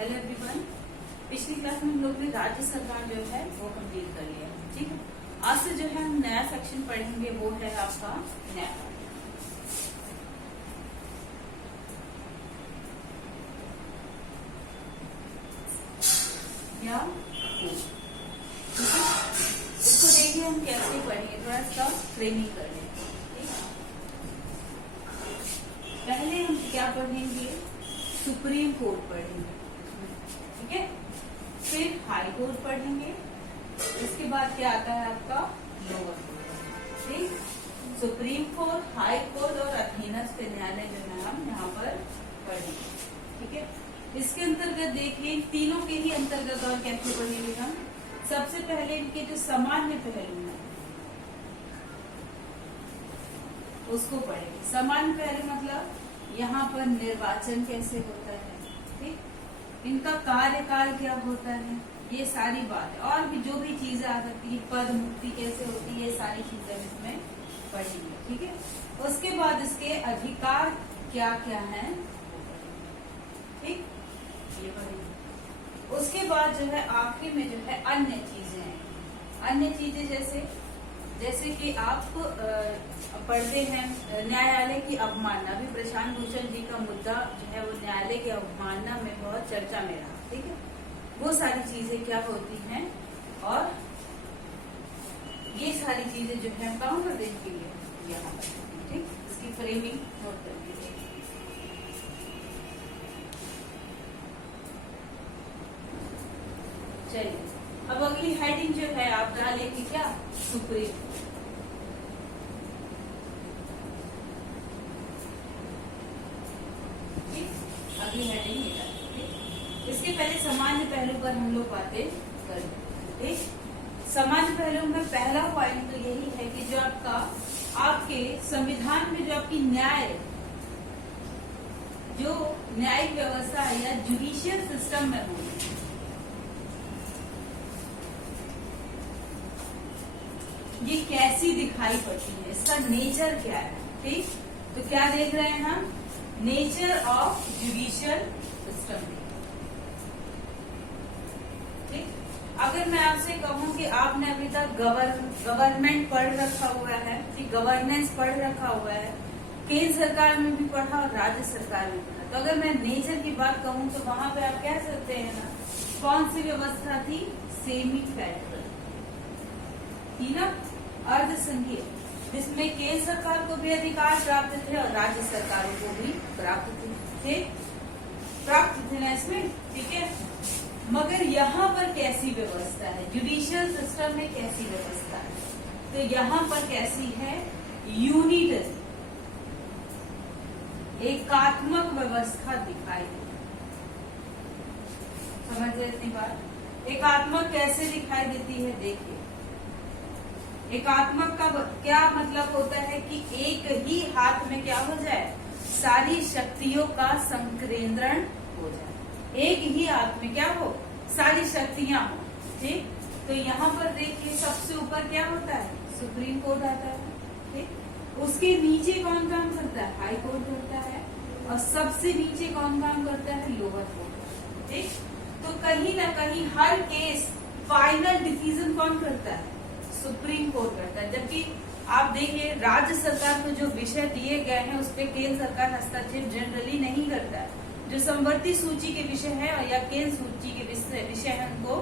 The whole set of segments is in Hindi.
Hello everyone. पिछली क्लास में हम लोग ने राज्य सरकार जो है वो कंप्लीट कर लिया। ठीक है, आज से जो है हम नया सेक्शन पढ़ेंगे, वो है आपका न्याय। इसको देखिए हम कैसे पढ़ेंगे, थोड़ा सा ट्रेनिंग कर लेंगे। पहले हम क्या पढ़ेंगे, सुप्रीम कोर्ट पढ़ेंगे, ठीक है। फिर हाई कोर्ट पढ़ेंगे, इसके बाद क्या आता है आपका लोअर कोर्ट। ठीक, सुप्रीम कोर्ट, हाई कोर्ट और अधीनस्थ न्यायालय जो है हम यहाँ पर पढ़ेंगे। ठीक है, इसके अंतर्गत देखिए तीनों के ही अंतर्गत और कैसे पढ़ेंगे हम। सबसे पहले इनके जो सामान्य पहलू है उसको पढ़ेंगे। सामान्य पहलू मतलब यहाँ पर निर्वाचन कैसे होता है, ठीक, इनका कार्यकाल क्या होता है, ये सारी बातें और भी जो भी चीजें आ सकती है, पद मुक्ति कैसे होती है, ये सारी चीजें इसमें पढ़ेंगे। ठीक है, उसके बाद इसके अधिकार क्या क्या हैं, ठीक, ये पढ़ेंगे। उसके बाद जो है आखिरी में जो है अन्य चीजें हैं। अन्य चीजें जैसे कि आप पढ़ते हैं न्यायालय की अवमानना। अभी प्रशांत भूषण जी का मुद्दा जो है वो न्यायालय की अवमानना में बहुत चर्चा में रहा। ठीक है, वो सारी चीजें क्या होती हैं और ये सारी चीजें जो है काउंटर देने के लिए यहाँ पर, ठीक, इसकी फ्रेमिंग नोट कर लीजिए। चलिए, अब अगली हेडिंग जो है आप डालेंगे क्या, सुप्रीम कोर्ट। अगली हेडिंग ये डालेंगे। इसके पहले सामान्य पहलू पर हम लोग बातें करेंगे। ठीक, सामान्य पहलू में पहला पॉइंट तो यही है कि जो आपके संविधान में जो आपकी जो न्यायिक व्यवस्था है या जुडिशियल सिस्टम में होगी, ये कैसी दिखाई पड़ती है, इसका नेचर क्या है। ठीक, तो क्या देख रहे हैं हम, नेचर ऑफ जुडिशियल सिस्टम। ठीक, अगर मैं आपसे कहूं कि आपने अभी तक गवर्नमेंट पढ़ रखा हुआ है, गवर्नेंस पढ़ रखा हुआ है, केंद्र सरकार में भी पढ़ा और राज्य सरकार में पढ़ा, तो अगर मैं नेचर की बात कहूं तो वहां पे आप कह सकते हैं ना, कौन सी व्यवस्था थी, सेमी फेडरल थी ना, अर्ध संघीय, जिसमें केंद्र सरकार को भी अधिकार प्राप्त थे और राज्य सरकारों को भी प्राप्त थे ना इसमें। ठीक है, मगर यहाँ पर कैसी व्यवस्था है, जुडिशियल सिस्टम में कैसी व्यवस्था है, तो यहाँ पर कैसी है, यूनिटरी, एकात्मक व्यवस्था दिखाई देती। समझ रहे इतनी बात, एकात्मक कैसे दिखाई देती है, देखिए एकात्मक का क्या मतलब होता है कि एक ही हाथ में क्या हो जाए, सारी शक्तियों का संकेंद्रण हो जाए, एक ही हाथ में क्या हो, सारी शक्तियां हो। ठीक, तो यहाँ पर देखिए सबसे ऊपर क्या होता है, सुप्रीम कोर्ट आता है। ठीक, उसके नीचे कौन काम करता है, हाई कोर्ट करता है, और सबसे नीचे कौन काम करता है, लोअर कोर्ट। ठीक, तो कहीं ना कहीं हर केस फाइनल डिसीजन कौन करता है, सुप्रीम कोर्ट करता है। जबकि आप देखिए राज्य सरकार को जो विषय दिए गए हैं उस पर केंद्र सरकार हस्तक्षेप जनरली नहीं करता है। जो समवर्ती सूची के विषय है या केंद्र सूची के विषय है उनको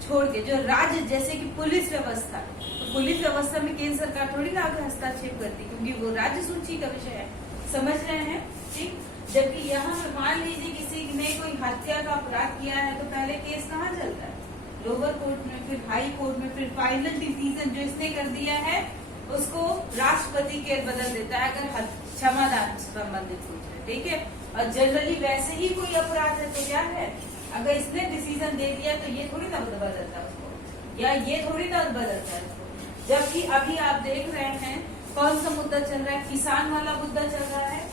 छोड़ के, जो राज्य जैसे कि पुलिस व्यवस्था, तो पुलिस व्यवस्था में केंद्र सरकार थोड़ी ना आगे हस्तक्षेप करती, क्योंकि वो राज्य सूची का विषय है। समझ रहे हैं। ठीक, जबकि यहाँ मान लीजिए किसी ने कोई हत्या का अपराध किया है तो पहले केस कहाँ चलता है, लोअर कोर्ट में, फिर हाई कोर्ट में, फिर फाइनल डिसीजन जो इसने कर दिया है उसको राष्ट्रपति के बदल देता है अगर क्षमादान संबंधित कुछ है। ठीक है, और जनरली वैसे ही कोई अपराध है तो क्या है, अगर इसने डिसीजन दे दिया तो ये थोड़ी ना बदलता है उसको, या ये थोड़ी ना बदलता है उसको। जबकि अभी आप देख रहे हैं कौन सा मुद्दा चल रहा है, किसान वाला मुद्दा चल रहा है।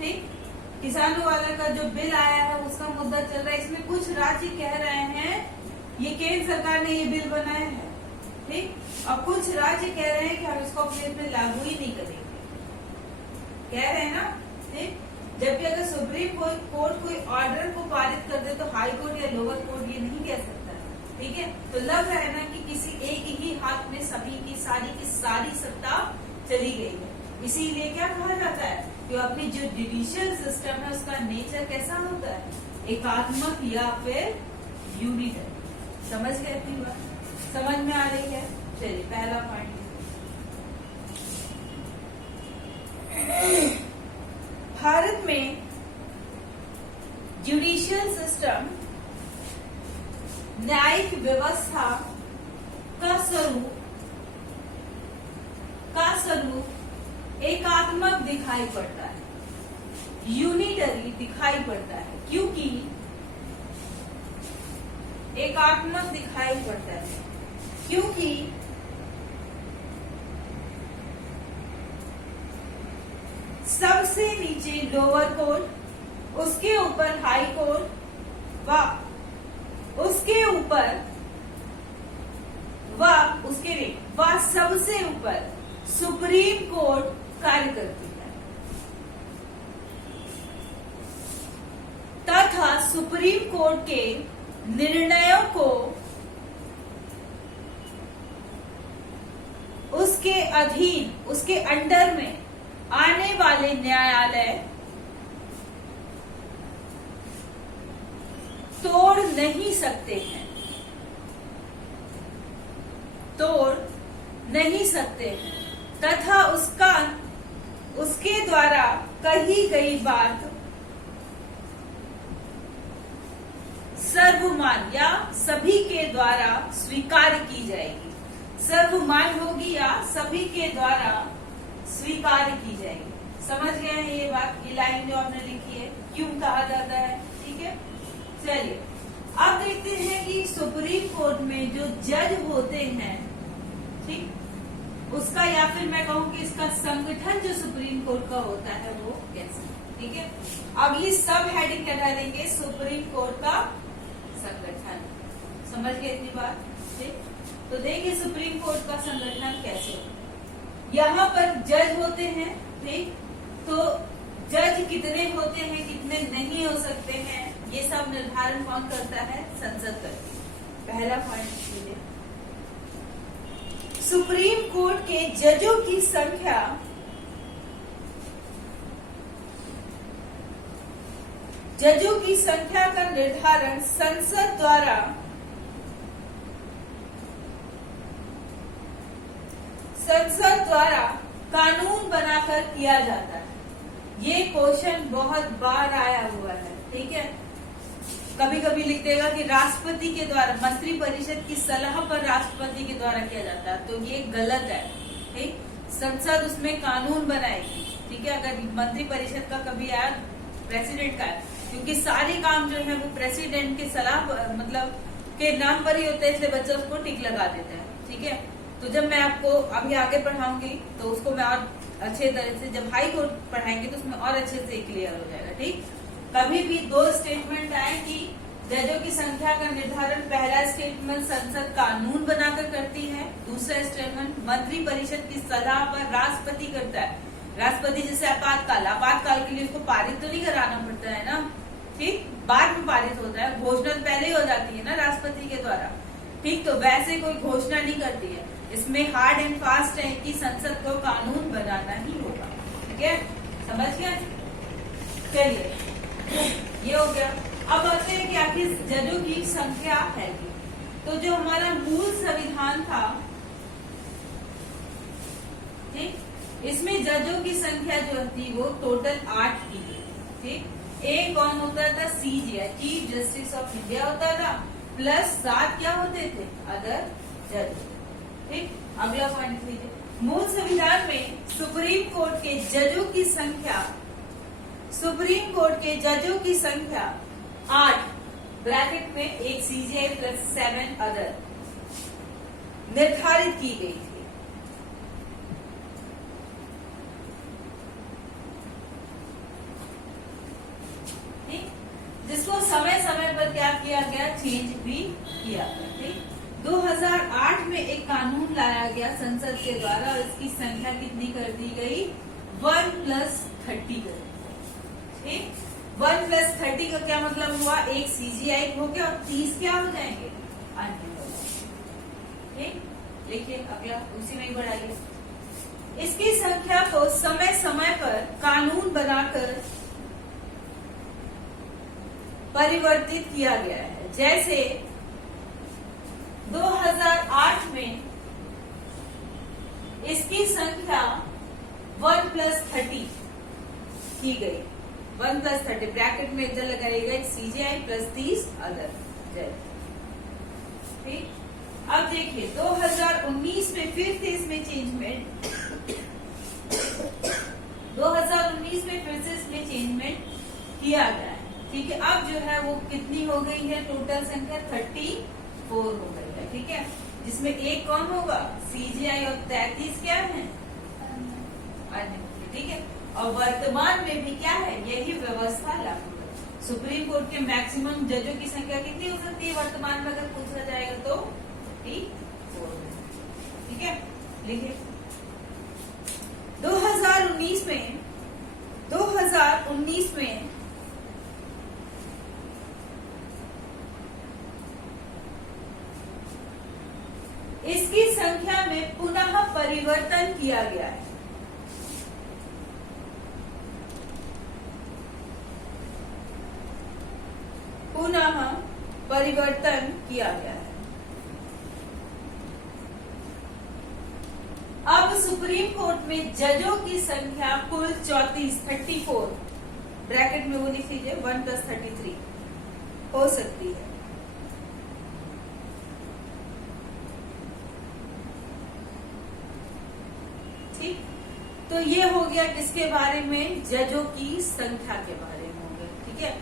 ठीक, किसानों वाला का जो बिल आया है उसका मुद्दा चल रहा है। इसमें कुछ राज्य कह रहे हैं ये केंद्र सरकार ने ये बिल बनाया है, ठीक, और कुछ राज्य कह रहे हैं कि हम इसको अपने में लागू ही नहीं करेंगे, कह रहे हैं ना। ठीक, जबकि अगर सुप्रीम कोई कोर्ट कोई ऑर्डर को पारित कर दे तो हाई कोर्ट या लोअर कोर्ट ये नहीं कह सकता, ठीक है। तो लग रहा है ना कि किसी एक ही हाथ में सभी की सारी सत्ता चली गई है। इसीलिए क्या कहा जाता है कि अपनी जो जुडिशियल सिस्टम है उसका नेचर कैसा होता है, एकात्मक या फिर यूनिटरी। समझ गए अपनी बात, समझ में आ रही है। चलिए पहला पॉइंट, भारत में जुडिशियल सिस्टम न्यायिक व्यवस्था का स्वरूप एकात्मक दिखाई पड़ता है, यूनिटरी दिखाई पड़ता है। क्योंकि एकात्मक दिखाई पड़ता है क्योंकि सबसे नीचे लोअर कोर्ट, उसके ऊपर हाई कोर्ट व उसके ऊपर व सबसे ऊपर सुप्रीम कोर्ट कार्य करती है तथा सुप्रीम कोर्ट के निर्णयों को उसके अधीन, उसके अंडर में आने वाले न्यायालय तोड़ नहीं सकते हैं, तथा उसके द्वारा कही गई बात सर्वमान्य या सभी के द्वारा स्वीकार की जाएगी। सर्वमान्य होगी या सभी के द्वारा स्वीकार की जाएगी। समझ गए हैं ये बात, ये लाइन जो आपने लिखी है क्यों कहा जाता है, ठीक है। चलिए अब देखते हैं कि सुप्रीम कोर्ट में जो जज होते हैं, ठीक, उसका या फिर मैं कहूँ कि इसका संगठन जो सुप्रीम कोर्ट का होता है वो कैसे, ठीक है। अब ये सब हेडिंग हटा देंगे, सुप्रीम कोर्ट का संगठन। समझ गए इतनी बात, ठीक। तो देखिए सुप्रीम कोर्ट का संगठन कैसे होता है। यहाँ पर जज होते हैं, ठीक, तो जज कितने होते हैं कितने नहीं हो सकते हैं ये सब निर्धारण कौन करता है, संसद करती है। पहला पॉइंट लीजिए, सुप्रीम कोर्ट के जजों की संख्या का निर्धारण संसद द्वारा कानून बनाकर किया जाता है। ये क्वेश्चन बहुत बार आया हुआ है, ठीक है। कभी कभी लिख देगा कि राष्ट्रपति के द्वारा, मंत्री परिषद की सलाह पर राष्ट्रपति के द्वारा किया जाता है, तो ये गलत है, ठीक। संसद उसमें कानून बनाएगी, ठीक है। अगर मंत्री परिषद का कभी आया, प्रेसिडेंट का है, क्योंकि सारे काम जो है वो प्रेसिडेंट की सलाह मतलब के नाम पर ही होते हैं, इसलिए बच्चा उसको टिक लगा देता है, ठीक है। तो जब मैं आपको अभी आगे पढ़ाऊंगी तो उसको मैं और अच्छे तरह से, जब हाई कोर्ट पढ़ाएंगे तो उसमें और अच्छे से क्लियर हो जाएगा, ठीक। कभी भी दो स्टेटमेंट आए कि जजों की संख्या का निर्धारण, पहला स्टेटमेंट संसद कानून बनाकर करती है, दूसरा स्टेटमेंट मंत्री परिषद की सलाह पर राष्ट्रपति करता है। राष्ट्रपति जैसे आपातकाल के लिए उसको पारित तो नहीं कराना पड़ता है ना, ठीक, बाद में पारित होता है, घोषणा पहले ही हो जाती है ना राष्ट्रपति के द्वारा, ठीक। तो वैसे कोई घोषणा नहीं करती है, इसमें हार्ड एंड फास्ट है कि संसद को कानून बनाना ही होगा, ठीक है। समझ गया, चलिए ये हो गया। अब आते हैं कि आखिर जजों की संख्या है कि, तो जो हमारा मूल संविधान था, ठीक, इसमें जजों की संख्या जो थी वो टोटल 8 की थी, ठीक। एक कौन होता था, CJI, chief justice of India होता था, प्लस 7 क्या होते थे, अदर जज, ठीक। अगला पॉइंट लीजिए, मूल संविधान में सुप्रीम कोर्ट के जजों की संख्या 8 ब्रैकेट में एक CJI प्लस 7 अदर निर्धारित की गई थी, ठीक, जिसको समय समय पर क्या किया गया, चेंज भी किया गया, ठीक। 2008 में एक कानून लाया गया संसद के द्वारा और इसकी संख्या कितनी कर दी गई, 1+30 कर दी, ठीक। 1 + 30 का क्या मतलब हुआ, एक CGI हो गया और 30 क्या हो जाएंगे, अन्य हो जाएंगे। ठीक, लिखिए अगला, उसी में ही बढ़ाइए। इसकी संख्या को समय समय पर कानून बनाकर परिवर्तित किया गया है। जैसे 2008 में इसकी संख्या 1 + 30 की गई। 1 + 30 ब्रैकेट में इधर लगाएगा CGI + 30 अदर जय। ठीक, अब देखिए 2019 में फिर से इसमें चेंजमेंट 2019 में फिर से इसमें चेंजमेंट किया गया है। ठीक है, अब जो है वो कितनी हो गई है, टोटल संख्या 34 हो गई है। ठीक है, जिसमें एक कौन होगा, CGI, और 33 क्या है, अन्य। ठीक है, और वर्तमान में भी क्या है, यही व्यवस्था लागू है। सुप्रीम कोर्ट के मैक्सिमम जजों की संख्या कितनी हो सकती है वर्तमान में, अगर पूछा जाएगा तो 34। ठीक है, लिखिए 2019 में इसकी संख्या में पुनः परिवर्तन किया गया है। पुनः परिवर्तन किया गया है। अब सुप्रीम कोर्ट में जजों की संख्या कुल 34 ब्रैकेट में वो लिख लीजिए 1 + 33 हो सकती है। ठीक, तो ये हो गया किसके बारे में, जजों की संख्या के बारे में हो गया। ठीक है,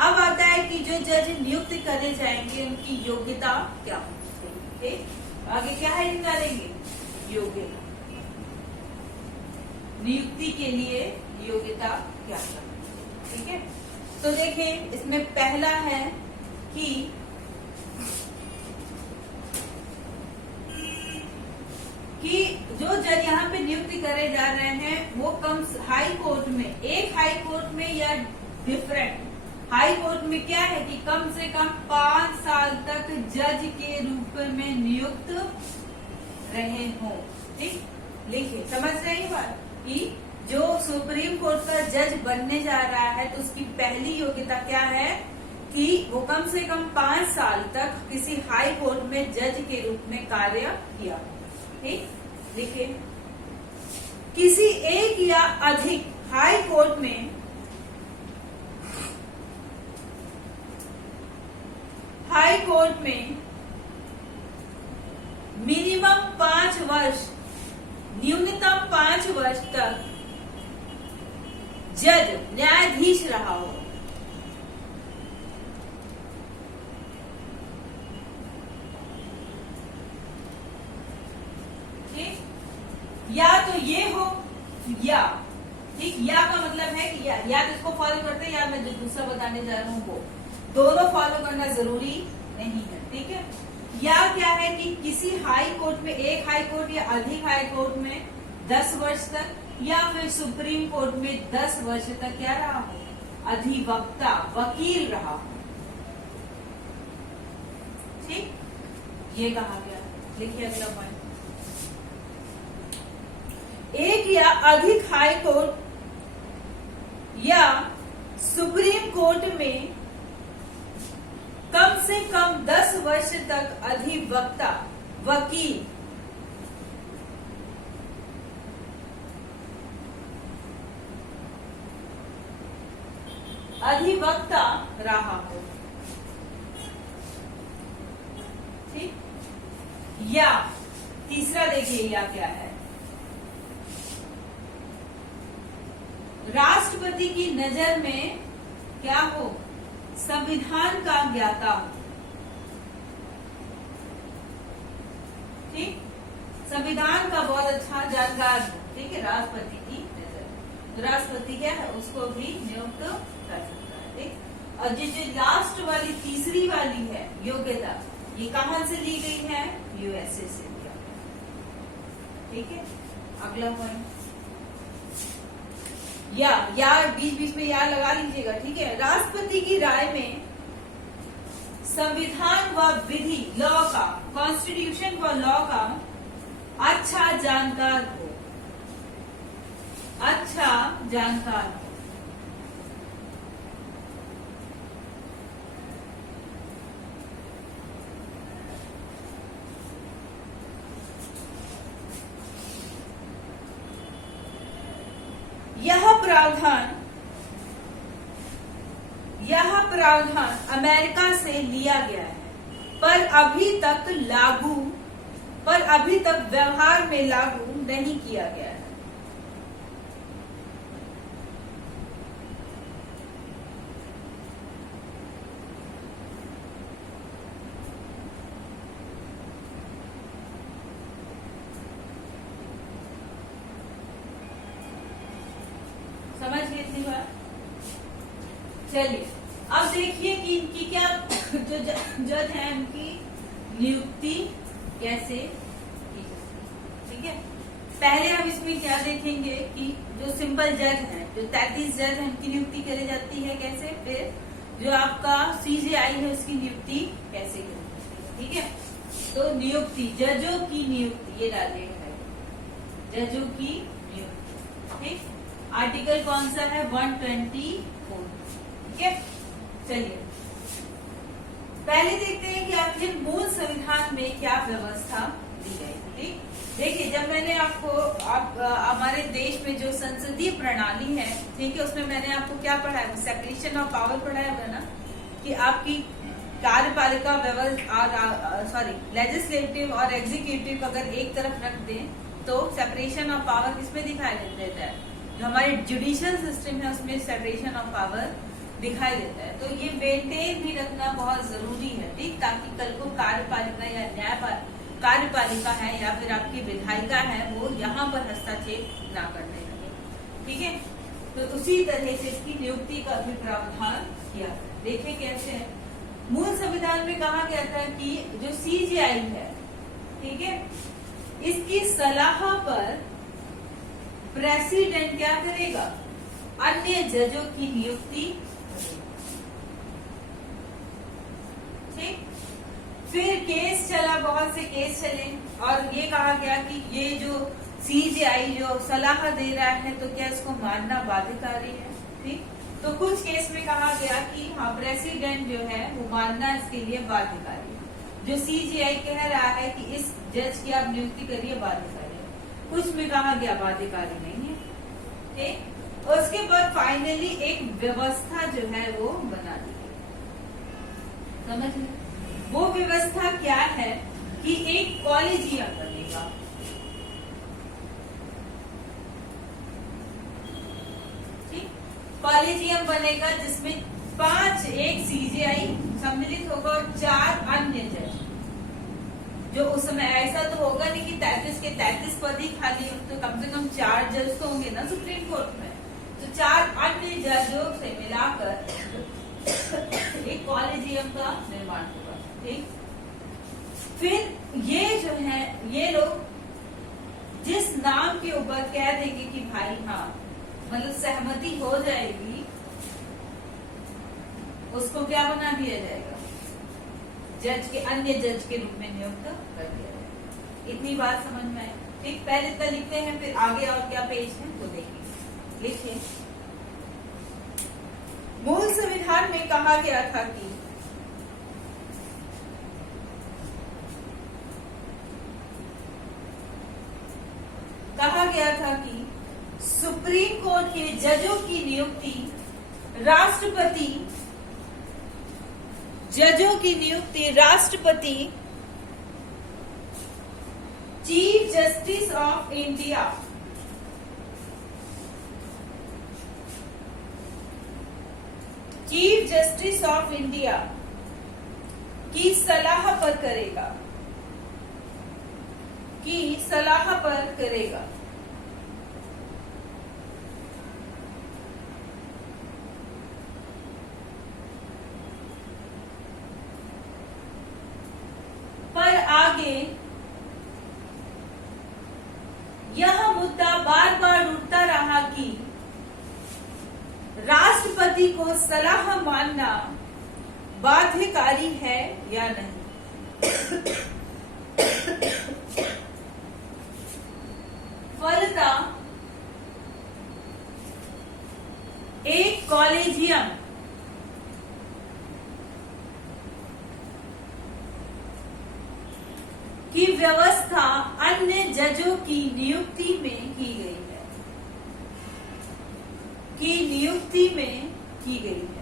अब आता है कि जो जज नियुक्त करे जाएंगे उनकी योग्यता क्या होनी चाहिए। आगे क्या है निकालेंगे, योग्यता, नियुक्ति के लिए योग्यता क्या करनी चाहिए। ठीक है, तो देखें इसमें पहला है कि जो जज यहाँ पे नियुक्ति करे जा रहे हैं वो कम हाई कोर्ट में, एक हाई कोर्ट में या डिफरेंट हाई कोर्ट में क्या है कि कम से कम 5 साल तक जज के रूप में नियुक्त रहे हों। ठीक, लिखिए, समझ रहे हैं बात कि जो सुप्रीम कोर्ट का जज बनने जा रहा है तो उसकी पहली योग्यता क्या है कि वो कम से कम 5 साल तक किसी हाई कोर्ट में जज के रूप में कार्य किया। ठीक, लिखिए किसी एक या अधिक हाई कोर्ट में मिनिमम 5 वर्ष, न्यूनतम 5 वर्ष तक जज न्यायाधीश रहा हो। ठीक, या तो ये हो या, ठीक, या का मतलब है कि या तो इसको फॉलो करते हैं या मैं जो दूसरा बताने जा रहा हूँ वो, दोनों फॉलो करना जरूरी नहीं है। ठीक है, या क्या है कि किसी हाई कोर्ट में, एक हाई कोर्ट या अधिक हाई कोर्ट में 10 वर्ष तक, या फिर सुप्रीम कोर्ट में 10 वर्ष तक क्या रहा हो, अधिवक्ता, वकील रहा हो। ठीक, ये कहा गया। लिखिए अगला पॉइंट, एक या अधिक हाई कोर्ट या सुप्रीम कोर्ट में कम से कम 10 वर्ष तक अधिवक्ता, वकील, अधिवक्ता रहा हो। ठीक, या तीसरा देखिए या क्या है, राष्ट्रपति की नजर में क्या हो, संविधान का ज्ञाता हो। ठीक, संविधान का बहुत अच्छा जानकार हो। ठीक है, राष्ट्रपति की नजर, तो राष्ट्रपति क्या है उसको भी नियुक्त कर सकता है। ठीक, और जो लास्ट वाली तीसरी वाली है योग्यता, ये कहां से ली गई है, यूएसए से लिया। ठीक है, अगला पॉइंट, या बीच बीच में या लगा लीजिएगा। ठीक है, की राय में संविधान व विधि, लॉ का, कॉन्स्टिट्यूशन व लॉ का अच्छा जानकार हो, अच्छा जानकार हो। यह प्रावधान अमेरिका से लिया गया है, पर अभी तक व्यवहार में लागू नहीं किया गया है। समझ गए इतनी बात? चलिए अब देखिए कि इनकी क्या जो जज है उनकी नियुक्ति कैसे की जाती है। ठीक है, पहले हम इसमें क्या देखेंगे कि जो सिंपल जज है, जो 33 जज है, उनकी नियुक्ति करी जाती है कैसे, फिर जो आपका सीजेआई है उसकी नियुक्ति कैसे करी जाती है। ठीक है, तो नियुक्ति, जजों की नियुक्ति, ये डालिएगा जजों की नियुक्ति। ठीक, आर्टिकल कौन सा है, 124। ठीक है, चलिए पहले देखते हैं कि आखिर मूल संविधान में क्या व्यवस्था दी गई थी। देखिए, जब मैंने आपको हमारे देश में जो संसदीय प्रणाली है, ठीक है, उसमें मैंने आपको क्या पढ़ाया, सेपरेशन ऑफ पावर पढ़ाया हुआ ना, कि आपकी कार्यपालिका व्यवस्था, लेजिस्लेटिव और एग्जीक्यूटिव अगर एक तरफ रख दें तो सेपरेशन ऑफ पावर किसमें दिखाई देता है, जो हमारे जुडिशियल सिस्टम है उसमें सेपरेशन ऑफ पावर दिखाई देता है। तो ये मेंटेन भी रखना बहुत जरूरी है, ठीक, ताकि कल को कार्यपालिका या कार्यपालिका है या फिर आपकी विधायिका है वो यहाँ पर हस्तक्षेप ना करने लगे। ठीक है, तो उसी तरह से इसकी नियुक्ति का भी प्रावधान किया। देखिए कैसे है, मूल संविधान में कहा गया था कि जो सीजीआई है, ठीक है, इसकी सलाह पर प्रेसिडेंट क्या करेगा, अन्य जजों की नियुक्ति। ठीक, फिर केस चला, बहुत से केस चले और ये कहा गया कि ये जो सीजीआई जो सलाह दे रहा है तो क्या इसको मानना बाध्यकारी है। ठीक, तो कुछ केस में कहा गया कि हाँ, प्रेसिडेंट जो है वो मानना इसके लिए बाध्यकारी है। जो सीजीआई कह रहा है कि इस जज की आप नियुक्ति करिए, बाध्यकारी है। कुछ में कहा गया बाध्यकारी नहीं है। ठीक, और उसके बाद फाइनली एक व्यवस्था जो है वो बना दी गई। समझ में, वो व्यवस्था क्या है कि एक कॉलेजियम बनेगा। ठीक, कॉलेजियम बनेगा जिसमें 5 एक सीजीआई सम्मिलित होगा और 4 अन्य जज। जो उस समय ऐसा तो होगा नहीं कि 33 के 33 पद ही खाली हो, तो कम से कम 4 जज तो होंगे ना सुप्रीम कोर्ट में। तो 4 अन्य जजों से मिलाकर एक कॉलेजियम का निर्माण होगा। ठीक, फिर ये जो है, ये लोग जिस नाम के ऊपर कह देंगे कि भाई हाँ, मतलब सहमति हो जाएगी, उसको क्या बना दिया जाएगा, जज के, अन्य जज के रूप में नियुक्त कर दिया जाएगा। इतनी बात समझ में आए। ठीक, पहले इतना लिखते हैं, फिर आगे और क्या पेज है तो देखिए। लिखिए, मूल संविधान में कहा गया था कि सुप्रीम कोर्ट के जजों की नियुक्ति राष्ट्रपति चीफ जस्टिस ऑफ इंडिया की सलाह पर करेगा। पर आगे यह मुद्दा बार बार उठता रहा कि राष्ट्रपति राष्ट्रपति को सलाह मानना बाध्यकारी है या नहीं? फलतः एक कॉलेजियम की व्यवस्था अन्य जजों की नियुक्ति में की गई है, की नियुक्ति में की गई है।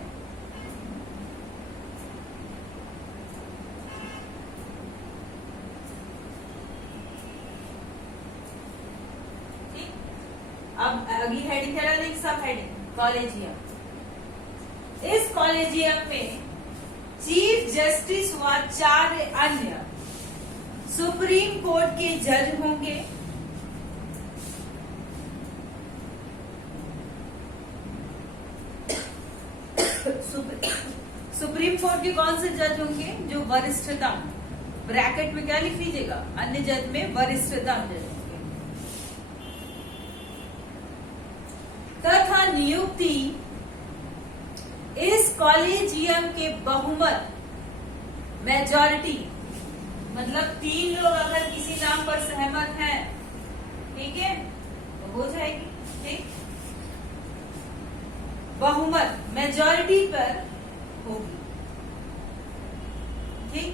अब अगली हेडिंग क्या डालेंगे? सब हेडिंग कॉलेजियम। इस कॉलेजियम में चीफ जस्टिस व 4 अन्य सुप्रीम कोर्ट के जज होंगे। सुप्रीम कोर्ट के कौन से जज होंगे? जो वरिष्ठतम, ब्रैकेट में क्या लिख लीजिएगा? अन्य जज में वरिष्ठतम जज होंगे। तथा नियुक्ति इस कॉलेजियम के बहुमत, मेजॉरिटी, मतलब 3 लोग अगर किसी नाम पर सहमत हैं, ठीक है, तो हो जाएगी। ठीक, बहुमत मेजॉरिटी पर होगी। ठीक,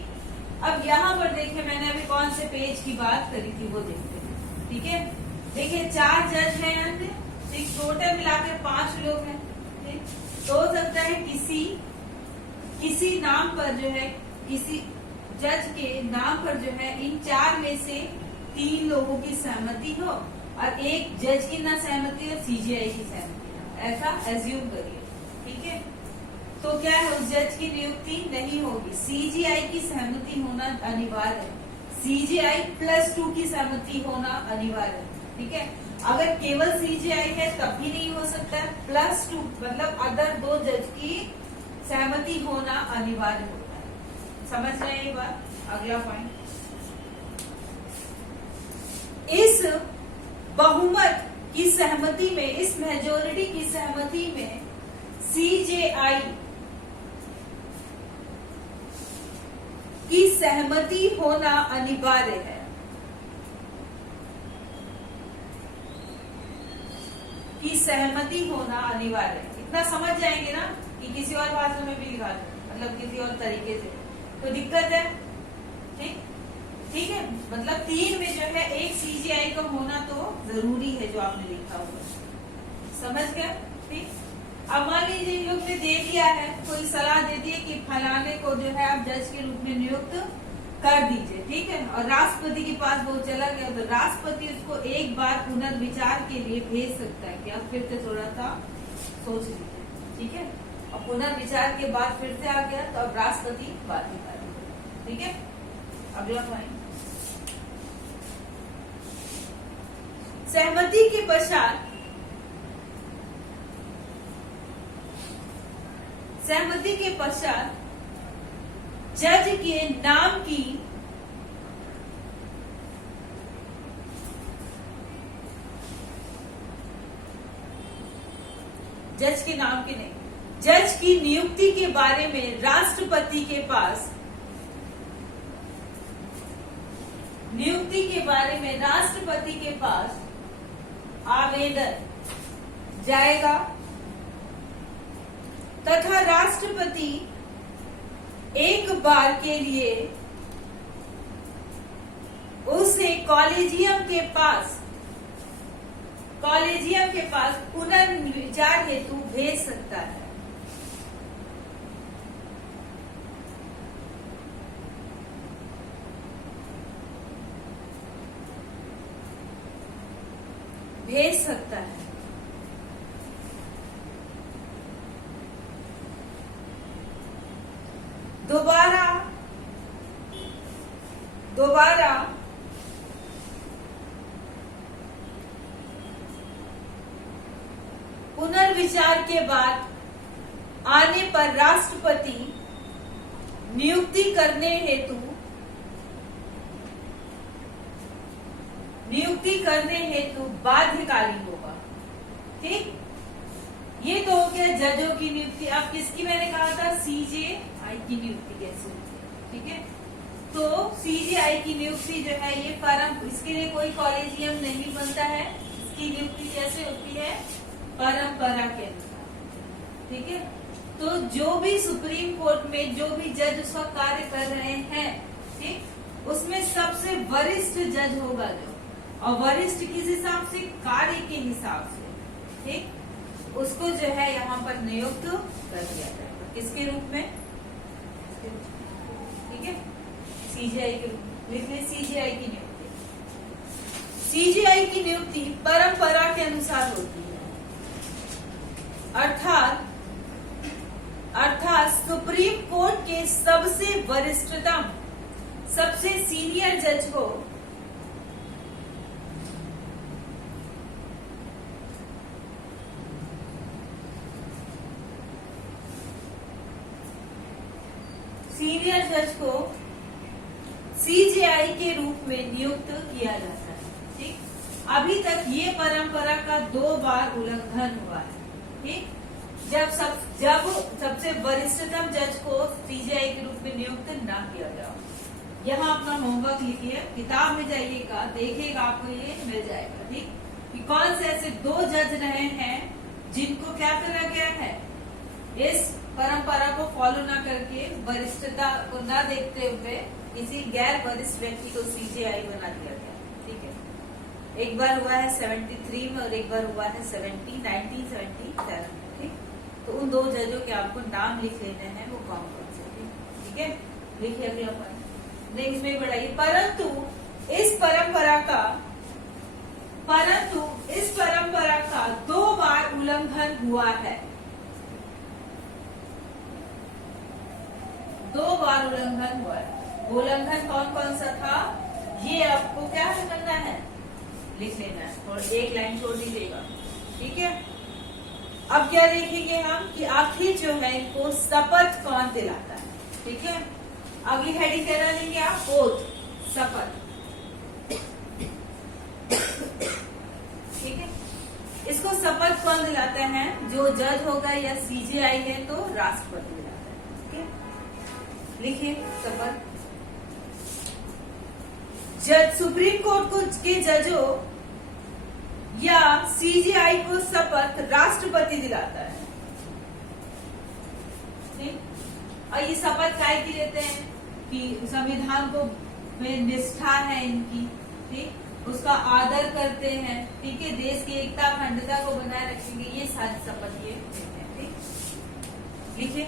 अब यहां पर देखिए, मैंने अभी कौन से पेज की बात करी थी वो देखते हैं। ठीक है, देखिए 4 जज हैं अंदर, ठीक, टोटल मिलाकर 5 लोग हैं। ठीक, तो हो सकता है किसी नाम पर जो है, किसी जज के नाम पर जो है इन 4 में से 3 लोगों की सहमति हो और एक जज की ना सहमति हो, सीजीआई की सहमति हो, ऐसा एज्यूम करिए। ठीक है, तो क्या है, उस जज की नियुक्ति नहीं होगी। सीजीआई की सहमति होना अनिवार्य है, सीजीआई +2 की सहमति होना अनिवार्य है। ठीक है, अगर केवल सीजीआई है तब भी नहीं हो सकता है, +2 मतलब अदर 2 जज की सहमति होना अनिवार्य होता है। समझ रहे हैं ये बात? अगला पॉइंट, इस बहुमत की सहमति में, इस मेजॉरिटी की सहमति में सीजेआई की सहमति होना अनिवार्य है। की सहमति होना अनिवार्य है। इतना समझ जाएंगे ना कि किसी और भाषा में भी लिखा जाए, मतलब किसी और तरीके से, तो दिक्कत है। ठीक, ठीक है, मतलब 3 में जो है एक सीजीआई का होना तो जरूरी है, जो आपने लिखा हुआ। समझ गया? ठीक, अब मान लीजिए इन लोग ने दे दिया है, कोई सलाह दे दी है कि फलाने को जो है आप जज के रूप में नियुक्त कर दीजिए। ठीक है, और राष्ट्रपति के पास वो चला गया, तो राष्ट्रपति उसको एक बार पुनर्विचार के लिए भेज सकता है कि आप फिर से थोड़ा सा सोच लीजिए। ठीक है, और पुनर्विचार के बाद फिर से आ गया तो अब राष्ट्रपति बाध्यकारी है। ठीक है, अगला पॉइंट, सहमति के पश्चात, सहमति के पश्चात जज के नाम की नहीं, जज की नियुक्ति के बारे में राष्ट्रपति के पास, नियुक्ति के बारे में राष्ट्रपति के पास आवेदन जाएगा तथा राष्ट्रपति एक बार के लिए उसे कॉलेजियम के पास पुनर्विचार हेतु भेज सकता है। भेज सकता है। दोबारा पुनर्विचार के बाद आने पर राष्ट्रपति नियुक्ति करने हेतु बाध्यकारी होगा। ठीक, ये तो हो गया जजों की नियुक्ति। अब किसकी मैंने कहा था, सीजेआई की नियुक्ति कैसे होती है, ठीक है। तो सीजेआई की नियुक्ति जो है ये इसके लिए कोई कॉलेजियम नहीं बनता है। इसकी नियुक्ति कैसे होती है, परंपरा के अनुसार, ठीक है। तो जो भी सुप्रीम कोर्ट में जो भी जज उसका कार्य कर रहे हैं, ठीक, उसमें सबसे वरिष्ठ जज होगा जो, और वरिष्ठ किस हिसाब से, कार्य के हिसाब से, ठीक, उसको जो है यहाँ पर नियुक्त कर दिया जाएगा। किसके रूप में, ठीक है, सीजीआई के रूप में। लिखिए सीजीआई की नियुक्ति। सीजीआई की नियुक्ति परंपरा के अनुसार होती है, अर्थात सुप्रीम कोर्ट के सबसे वरिष्ठतम, सबसे सीनियर जज को सीजीआई के रूप में नियुक्त किया जाता है, ठीक। अभी तक ये परंपरा का 2 बार उल्लंघन हुआ है, ठीक। जब सबसे वरिष्ठतम जज को सीजीआई के रूप में नियुक्त ना किया गया। यहाँ अपना होमवर्क लिखिए, किताब में जाइएगा, देखिएगा, आपको ये मिल जाएगा, ठीक, कि कौन से ऐसे 2 जज रहे हैं जिनको क्या करा गया है, इस परंपरा को फॉलो ना करके, वरिष्ठता को ना देखते हुए किसी गैर वरिष्ठ व्यक्ति को सीजीआई बना दिया गया, ठीक है। एक बार हुआ है 73 में और एक बार हुआ है 1977 में, ठीक। तो उन 2 जजों के आपको नाम लिख लेने हैं, वो कौन कौन से, ठीक है। लिखिए अगला पॉइंट, नेक्स्ट में बढ़ाइए। परंतु इस परंपरा का 2 बार उल्लंघन हुआ है, 2 बार उल्लंघन हुआ है। उल्लंघन कौन कौन सा था, ये आपको क्या करना है, लिख लेना है, और एक लाइन छोड़ दीजिएगा, ठीक है। अब क्या देखेंगे हम कि आखिर जो है इनको शपथ कौन दिलाता है, ठीक है। अगली हेडिंग क्या डालेंगे आप, ओथ, शपथ, ठीक है। इसको शपथ कौन दिलाता है, जो जज होगा या सीजीआई है तो राष्ट्रपति दिलाता है, ठीक है। लिखिए शपथ। जज सुप्रीम कोर्ट के जजों या सीजीआई को शपथ राष्ट्रपति दिलाता है, ठीक। और ये शपथ काय की लेते हैं कि संविधान को में निष्ठा है इनकी, ठीक, उसका आदर करते हैं, ठीक है, देश की एकता अखंडता को बनाए रखेंगे, ये सारी शपथ ये लेते हैं, ठीक। लिखिए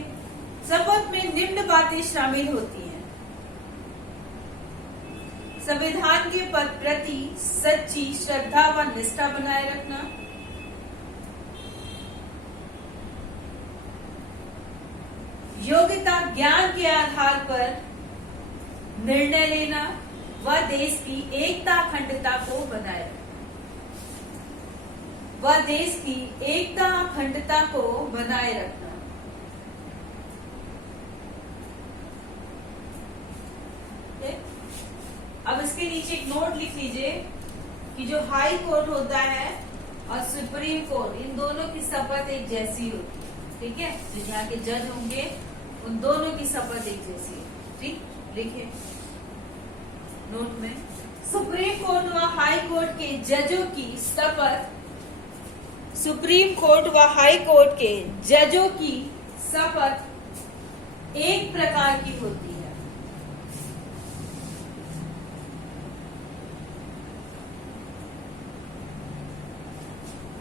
शपथ में निम्न बातें शामिल होती हैं, संविधान के प्रति सच्ची श्रद्धा व निष्ठा बनाए रखना, योग्यता ज्ञान के आधार पर निर्णय लेना व देश की एकता अखंडता को बनाए रखना, व देश की एकता अखंडता को बनाए रखना। अब इसके नीचे एक नोट लिख लीजिए कि जो हाई कोर्ट होता है और सुप्रीम कोर्ट, इन दोनों की शपथ एक जैसी होती है, ठीक है। जो यहाँ के जज होंगे उन दोनों की शपथ एक जैसी है, ठीक। लिखिए नोट में, सुप्रीम कोर्ट व हाई कोर्ट के जजों की शपथ, सुप्रीम कोर्ट व हाई कोर्ट के जजों की शपथ एक प्रकार की होती है,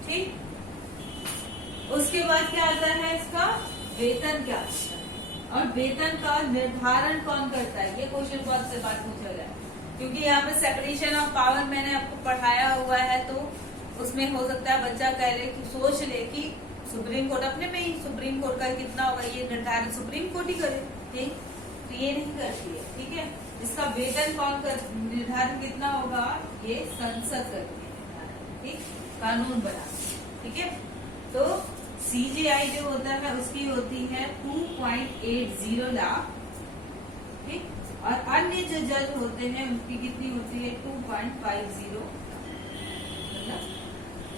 ठीक। उसके बाद क्या आता है, इसका वेतन क्या आता है, और वेतन का निर्धारण कौन करता है, ये क्वेश्चन बहुत से बार पूछा गया, क्योंकि यहाँ पे सेपरेशन ऑफ पावर मैंने आपको पढ़ाया हुआ है, तो उसमें हो सकता है बच्चा कह ले कि सोच ले कि सुप्रीम कोर्ट अपने में ही, सुप्रीम कोर्ट का कितना होगा ये निर्धारण सुप्रीम कोर्ट ही करे, ठीक। तो ये नहीं करती है, ठीक है। इसका वेतन कौन कर निर्धारण कितना होगा, ये संसद करती है, ठीक, कानून बना, ठीक है। तो सीजीआई जो होता है उसकी होती है 2.80 लाख, ठीक, और अन्य जो जज होते हैं उनकी कितनी होती है 2.50, मतलब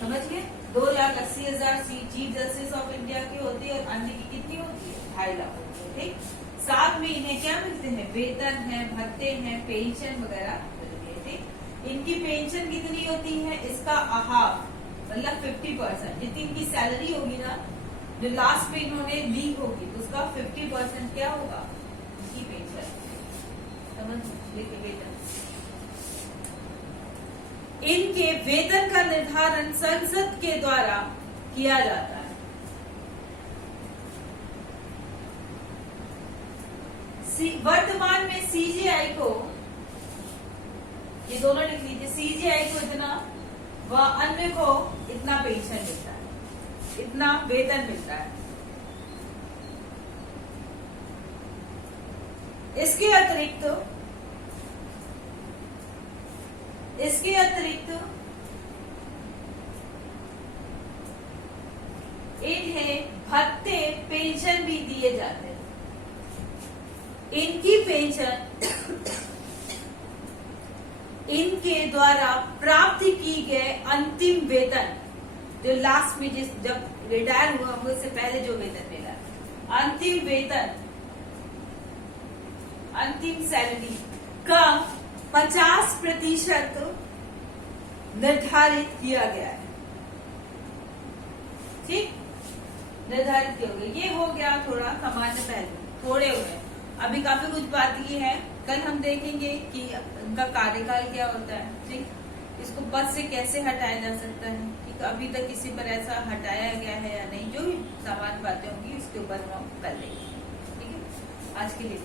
समझ गए। 2,80,000 चीफ जस्टिस ऑफ इंडिया की होती है, और अन्य की कितनी होती है? 2.5 लाख होती है। ठीक, साथ में इन्हें क्या मिलते हैं? वेतन है, भत्ते हैं, पेंशन वगैरह मिलती है। ठीक, इनकी पेंशन कितनी होती है? इसका हाफ, मतलब 50%। जितनी इनकी सैलरी होगी ना, जो लास्ट में इन्होंने ली होगी, उसका 50% क्या होगा? इनकी पेंशन। समझ लिखे वेतन। इनके वेतन का निर्धारण संसद के द्वारा किया जाता है। वर्तमान में सीजीआई को, ये दोनों लिख लीजिए, सीजीआई को इतना व अन्य को इतना पेंशन मिलता है, इतना वेतन मिलता है। इसके अतिरिक्त इन्हें भत्ते, पेंशन भी दिए जाते हैं। इनकी पेंशन इनके द्वारा प्राप्त की गए अंतिम वेतन, जो लास्ट में जब रिटायर हुआ होगा उससे पहले जो वेतन मिला, अंतिम वेतन, अंतिम सैलरी का 50% निर्धारित किया गया है। ठीक, निर्धारित किया गया। ये हो गया थोड़ा सामान्य पहलू, थोड़े हुए। अभी काफी कुछ बाकी है, कल हम देखेंगे कि उनका कार्यकाल क्या होता है। ठीक, इसको पद से कैसे हटाया जा सकता है, ठीक, अभी तक किसी पर ऐसा हटाया गया है या नहीं, जो भी सामान्य बातें होंगी उसके ऊपर हम कर लेंगे। ठीक है, आज के लिए